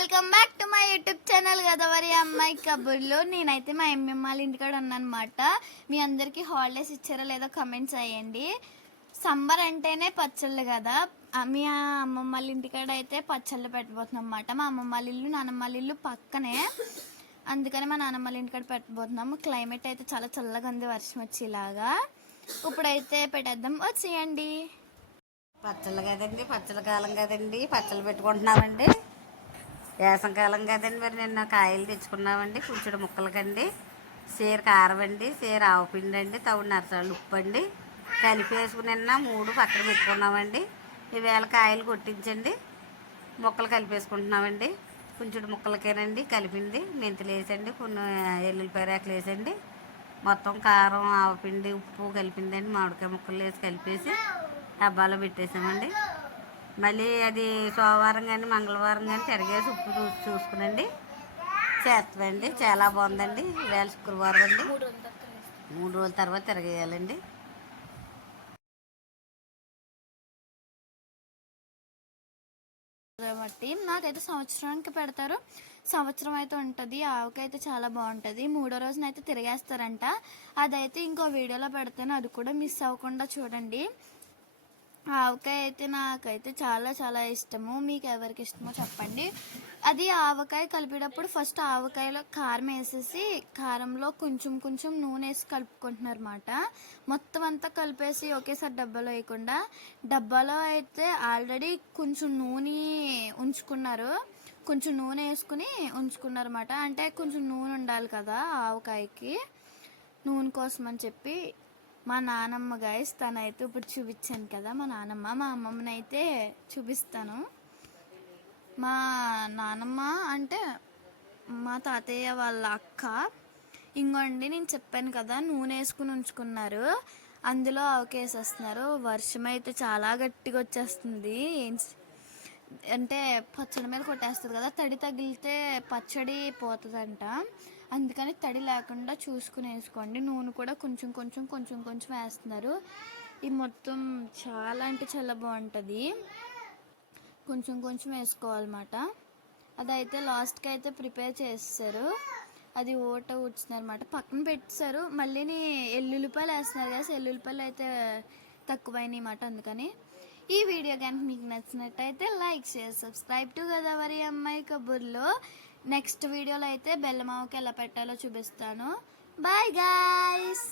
Welcome back to my YouTube channel Godavari అమ్మాయి కబుర్లు. నేనైతే మా అమ్మమ్మ వాళ్ళ ఇంటికాడ ఉన్నానమాట. మీ అందరికీ హాలిడేస్ ఇచ్చారా లేదా కమెంట్స్ అయ్యండి. సమ్మర్ అంటేనే పచ్చళ్ళు కదా. మీ అమ్మమ్మ వాళ్ళ ఇంటికాడ అయితే పచ్చళ్ళు పెట్టబోతున్నాం అన్నమాట. మా అమ్మమ్మ వాళ్ళ ఇల్లు నానమ్మ వాళ్ళ ఇల్లు పక్కనే, అందుకని మా నానమ్మ వాళ్ళ ఇంటికాడ పెట్టబోతున్నాము. క్లైమేట్ అయితే చాలా చల్లగా ఉంది, వర్షం వచ్చేలాగా. ఇప్పుడైతే పెట్టేద్దాం, వచ్చేయండి. పచ్చళ్ళు కదండి, పచ్చళ్ళ కాలం కదండి, పచ్చళ్ళు పెట్టుకుంటున్నామండి. వేసంకాలం కదండి, మరి నిన్న కాయలు తెచ్చుకున్నామండి. కుచ్చుడు ముక్కలకండి, సేరు కారం అండి, సేరు ఆవుపిండి అండి, తవుడు నరసాలు ఉప్పు అండి కలిపి వేసుకుని నిన్న 3 పక్కన పెట్టుకున్నామండి. ఈవేళ కాయలు కొట్టించండి ముక్కలు కలిపేసుకుంటున్నామండి. కుంచుడు ముక్కలకేనండి కలిపింది. మెంతులు వేసండి, కొన్ని ఎల్లుల్లిపాయ రేకలు వేసండి, మొత్తం కారం ఆవపిండి ఉప్పు కలిపిందండి. మామిడికాయ ముక్కలు వేసి కలిపేసి డబ్బాలో పెట్టేసామండి. మళ్ళీ అది సోమవారం కానీ మంగళవారం కానీ తిరిగేసి ఉప్పు చూసుకునండి చేస్తామండి. చాలా బాగుందండి. ఈవేళ శుక్రవారం అండి, 3 రోజుల తర్వాత తిరగేయాలండి. మట్టి నాకైతే సంవత్సరానికి పెడతారు, సంవత్సరం అయితే ఉంటుంది. ఆవకైతే చాలా బాగుంటుంది. 3వ రోజునైతే తిరిగేస్తారంట. అదైతే ఇంకో వీడియోలో పెడతాను, అది కూడా మిస్ అవ్వకుండా చూడండి. ఆవకాయ అయితే నాకైతే చాలా చాలా ఇష్టము. మీకు ఎవరికి ఇష్టమో చెప్పండి. అది ఆవకాయ కలిపేటప్పుడు ఫస్ట్ ఆవకాయలో కారం వేసేసి కారంలో కొంచెం కొంచెం నూనె వేసి కలుపుకుంటున్నారు అన్నమాట. మొత్తం అంతా కలిపేసి ఒకేసారి డబ్బాలో వేయకుండా, డబ్బాలో అయితే ఆల్రెడీ కొంచెం నూనె ఉంచుకున్నారు, కొంచెం నూనె వేసుకుని ఉంచుకున్నారు అన్నమాట. అంటే కొంచెం నూనె ఉండాలి కదా ఆవకాయకి, నూనె కోసం అని చెప్పి. మా నానమ్మ గాయస్, తనైతే ఇప్పుడు చూపించాను కదా మా నానమ్మ, మా అమ్మమ్మని అయితే చూపిస్తాను. మా నానమ్మ అంటే మా తాతయ్య వాళ్ళ అక్క. ఇంకోండి, నేను చెప్పాను కదా నూనె వేసుకుని ఉంచుకున్నారు, అందులో ఆవకేసేస్తున్నారు. వర్షం అయితే చాలా గట్టిగా వచ్చేస్తుంది. అంటే పచ్చడి మీద కొట్టేస్తుంది కదా, తడి తగిలితే పచ్చడి పోతుందంట. అందుకని తడి లేకుండా చూసుకుని వేసుకోండి. నూనె కూడా కొంచెం కొంచెం కొంచెం కొంచెం వేస్తున్నారు. ఈ మొత్తం చాలా అంటే చాలా బాగుంటుంది. కొంచెం కొంచెం వేసుకోవాలన్నమాట. అదైతే లాస్ట్కి అయితే ప్రిపేర్ చేస్తారు. అది ఊడ్చున్నారు అన్నమాట, పక్కన పెట్టేశారు. మళ్ళీ ఎల్లుల్లిపాయలు వేస్తున్నారు కదా, ఎల్లుల్లిపాయలు అయితే తక్కువైనాయి అన్నమాట. అందుకని ఈ వీడియో కనుక మీకు నచ్చినట్టయితే like, share, subscribe to Godavari అమ్మాయి కబుర్లో. నెక్స్ట్ వీడియోలో అయితే బెల్లమావకి ఎలా పెట్టాలో చూపిస్తాను. Bye guys.